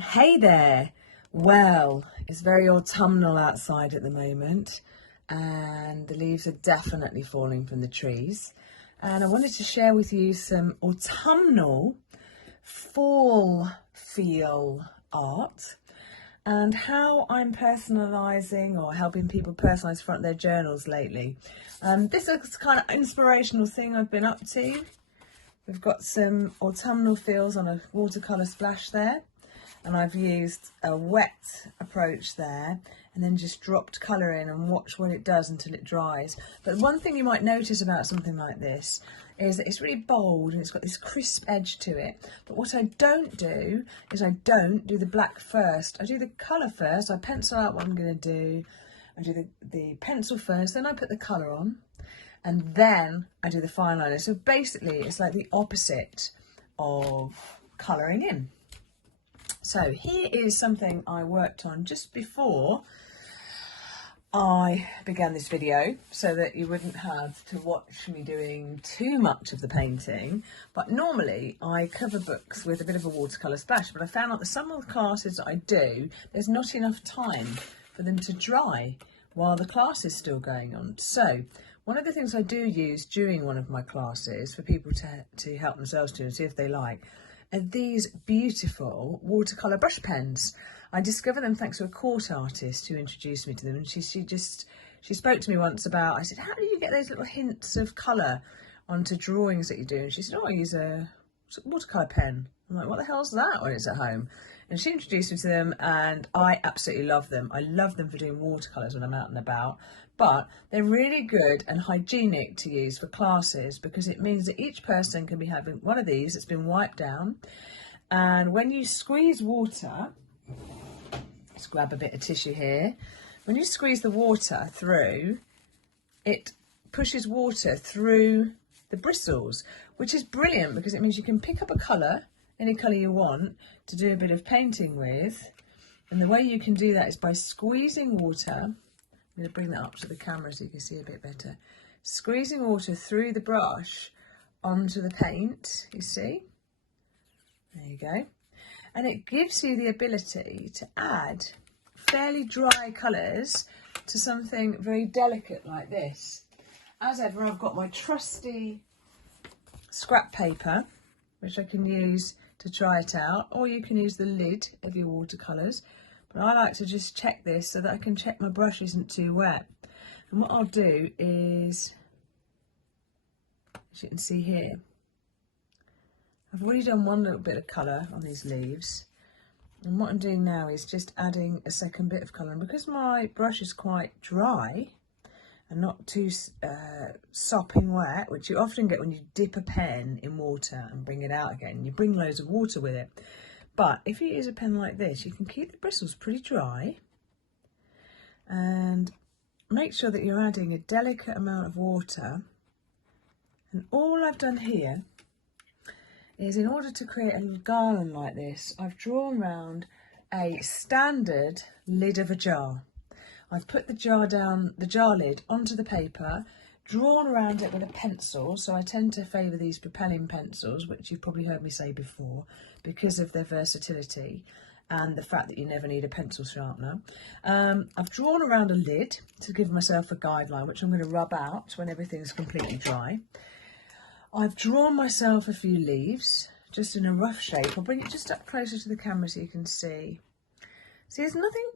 Hey there! Well, it's very autumnal outside at the moment and the leaves are definitely falling from the trees. And I wanted to share with you some autumnal fall feel art and how I'm personalising or helping people personalise front of their journals lately. This is kind of inspirational thing I've been up to. We've got some autumnal feels on a watercolour splash there. And I've used a wet approach there and then just dropped colour in and watch what it does until it dries. But one thing you might notice about something like this is that it's really bold and it's got this crisp edge to it. But what I don't do is I don't do the black first. I do the colour first. I pencil out what I'm going to do. I do the pencil first, then I put the colour on and then I do the fine liner. So basically it's like the opposite of colouring in. So here is something I worked on just before I began this video so that you wouldn't have to watch me doing too much of the painting. But normally I cover books with a bit of a watercolour splash, but I found out that some of the classes that I do, there's not enough time for them to dry while the class is still going on. So one of the things I do use during one of my classes for people to help themselves to and see if they like are these beautiful watercolour brush pens. I discovered them thanks to a court artist who introduced me to them, and she spoke to me once about, I said, how do you get those little hints of colour onto drawings that you do? And she said, oh, I use a watercolour pen. I'm like, what the hell's that when it's at home? And she introduced me to them and I absolutely love them. I love them for doing watercolours when I'm out and about, but they're really good and hygienic to use for classes because it means that each person can be having one of these that's been wiped down, and when you squeeze water, let's grab a bit of tissue here, when you squeeze the water through, it pushes water through the bristles, which is brilliant because it means you can pick up a colour, any colour you want, to do a bit of painting with. And the way you can do that is by squeezing water. I'm going to bring that up to the camera so you can see a bit better. Squeezing water through the brush onto the paint, you see? There you go. And it gives you the ability to add fairly dry colours to something very delicate like this. As ever, I've got my trusty scrap paper, which I can use to try it out, or you can use the lid of your watercolours. But I like to just check this so that I can check my brush isn't too wet. And what I'll do is, as you can see here, I've already done one little bit of colour on these leaves. And what I'm doing now is just adding a second bit of colour. And because my brush is quite dry and not too sopping wet, which you often get when you dip a pen in water and bring it out again, you bring loads of water with it. But if you use a pen like this, you can keep the bristles pretty dry and make sure that you're adding a delicate amount of water. And all I've done here is, in order to create a little garland like this, I've drawn round a standard lid of a jar. I've put the jar lid onto the paper, drawn around it with a pencil, so I tend to favour these propelling pencils, which you've probably heard me say before, because of their versatility and the fact that you never need a pencil sharpener. I've drawn around a lid to give myself a guideline, which I'm going to rub out when everything's completely dry. I've drawn myself a few leaves, just in a rough shape. I'll bring it just up closer to the camera so you can see. See, there's nothing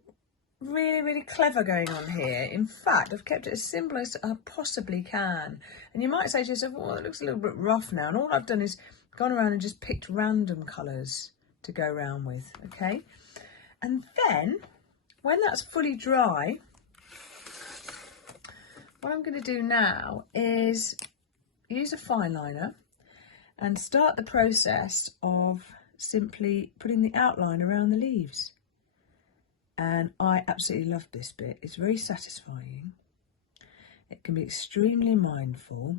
really clever going on here. In fact, I've kept it as simple as I possibly can. And you might say to yourself, well, it looks a little bit rough now. And all I've done is gone around and just picked random colours to go around with, okay? And then, when that's fully dry, what I'm going to do now is use a fine liner and start the process of simply putting the outline around the leaves. And I absolutely love this bit. It's very satisfying. It can be extremely mindful.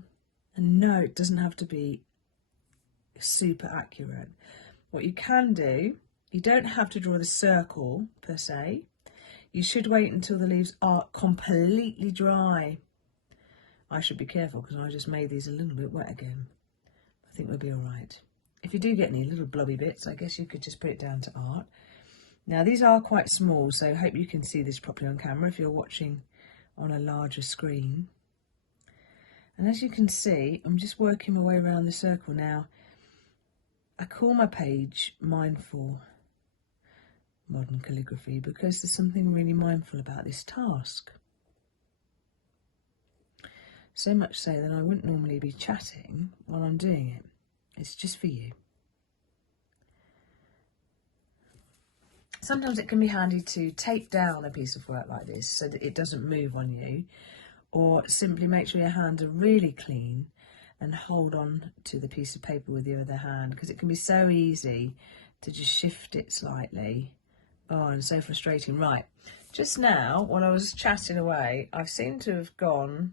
And no, it doesn't have to be super accurate. What you can do, you don't have to draw the circle per se. You should wait until the leaves are completely dry. I should be careful because I just made these a little bit wet again. I think we'll be all right. If you do get any little blobby bits, I guess you could just put it down to art. Now these are quite small, so I hope you can see this properly on camera if you're watching on a larger screen. And as you can see, I'm just working my way around the circle now. I call my page Mindful Modern Calligraphy because there's something really mindful about this task. So much so that I wouldn't normally be chatting while I'm doing it. It's just for you. Sometimes it can be handy to tape down a piece of work like this so that it doesn't move on you, or simply make sure your hands are really clean and hold on to the piece of paper with your other hand, because it can be so easy to just shift it slightly. Oh, and so frustrating. Right, just now while I was chatting away, I seem to have gone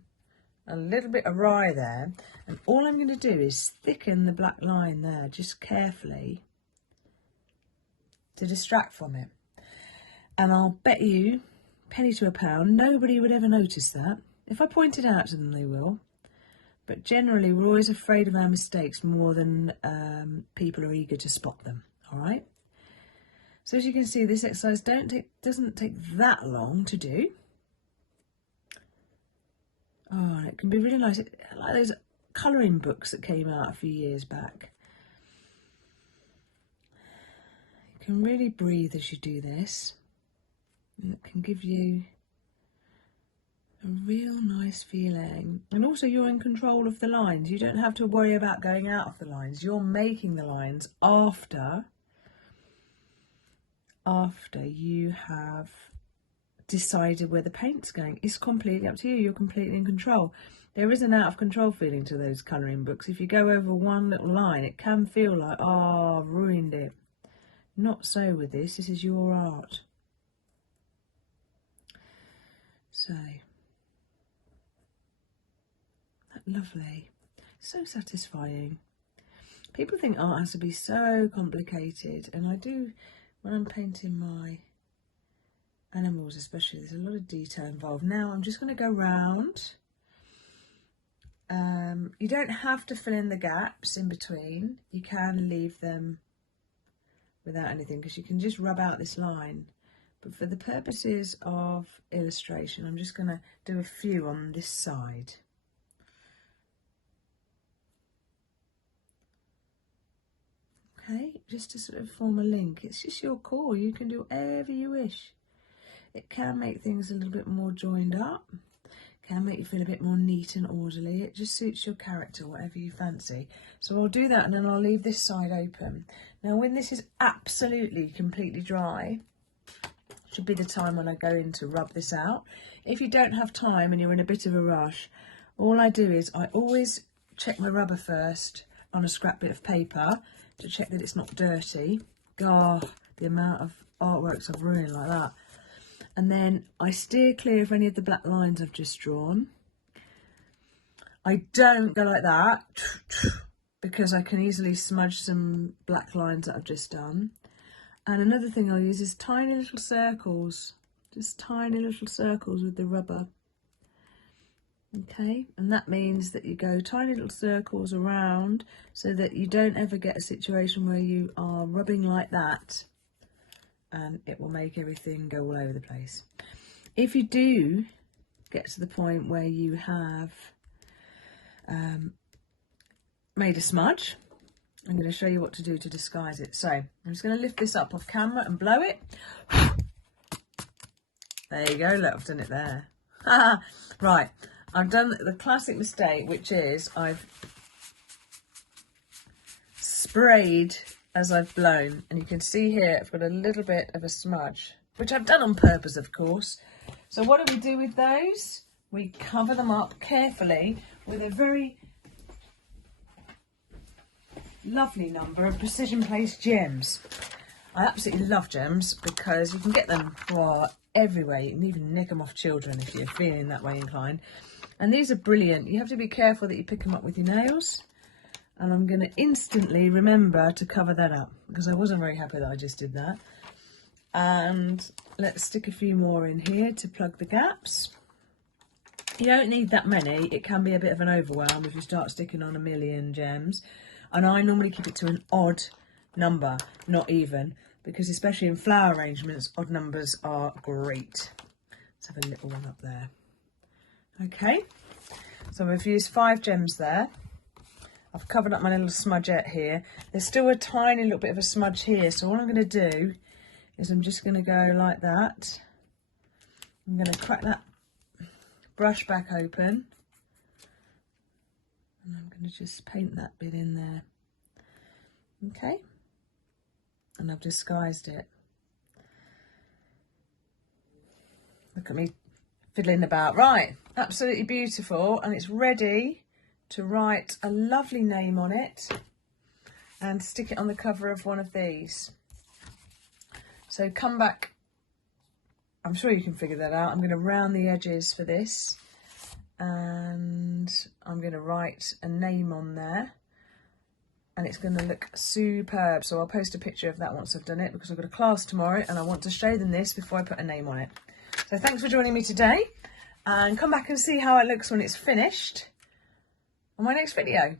a little bit awry there, and all I'm going to do is thicken the black line there just carefully to distract from it. And I'll bet you, penny to a pound, nobody would ever notice that. If I point it out to them, they will. But generally, we're always afraid of our mistakes more than people are eager to spot them, all right? So as you can see, this exercise doesn't take that long to do. Oh, and it can be really nice. Like those colouring books that came out a few years back. You can really breathe as you do this. And it can give you a real nice feeling. And also you're in control of the lines. You don't have to worry about going out of the lines. You're making the lines after you have decided where the paint's going. It's completely up to you. You're completely in control. There is an out of control feeling to those colouring books. If you go over one little line, it can feel like, oh, I've ruined it. Not so with this. This is your art. So, lovely, so satisfying. People think art has to be so complicated, and I do when I'm painting my animals especially. There's a lot of detail involved. Now I'm just going to go round. You don't have to fill in the gaps in between. You can leave them without anything because you can just rub out this line. But for the purposes of illustration, I'm just going to do a few on this side. Okay, just to sort of form a link. It's just your call. You can do whatever you wish. It can make things a little bit more joined up. Can make you feel a bit more neat and orderly. It just suits your character, whatever you fancy. So I'll do that and then I'll leave this side open. Now when this is absolutely completely dry, should be the time when I go in to rub this out. If you don't have time and you're in a bit of a rush, all I do is I always check my rubber first on a scrap bit of paper to check that it's not dirty. God, the amount of artworks I've ruined like that. And then I steer clear of any of the black lines I've just drawn. I don't go like that because I can easily smudge some black lines that I've just done. And another thing I'll use is tiny little circles, just tiny little circles with the rubber. Okay, and that means that you go tiny little circles around so that you don't ever get a situation where you are rubbing like that and it will make everything go all over the place. If you do get to the point where you have made a smudge, I'm going to show you what to do to disguise it. So I'm just going to lift this up off camera and blow it. There you go, look, I've done it there. Right, I've done the classic mistake, which is I've sprayed as I've blown, and you can see here I've got a little bit of a smudge, which I've done on purpose, of course. So what do we do with those? We cover them up carefully with a very lovely number of precision placed gems. I absolutely love gems because you can get them for everywhere. You can even nick them off children if you're feeling that way inclined. And these are brilliant. You have to be careful that you pick them up with your nails. And I'm going to instantly remember to cover that up because I wasn't very happy that I just did that. And let's stick a few more in here to plug the gaps. You don't need that many. It can be a bit of an overwhelm if you start sticking on a million gems. And I normally keep it to an odd number, not even, because especially in flower arrangements, odd numbers are great. Let's have a little one up there. Okay, so we've used 5 gems there. I've covered up my little smudgette here. There's still a tiny little bit of a smudge here, so all I'm going to do is I'm just going to go like that. I'm going to crack that brush back open, and I'm going to just paint that bit in there. Okay, and I've disguised it. Look at me fiddling about. Right, absolutely beautiful, and it's ready to write a lovely name on it and stick it on the cover of one of these. So come back, I'm sure you can figure that out. I'm going to round the edges for this, and I'm going to write a name on there, and it's going to look superb. So I'll post a picture of that once I've done it, because I've got a class tomorrow and I want to show them this before I put a name on it. So thanks for joining me today, and come back and see how it looks when it's finished on my next video.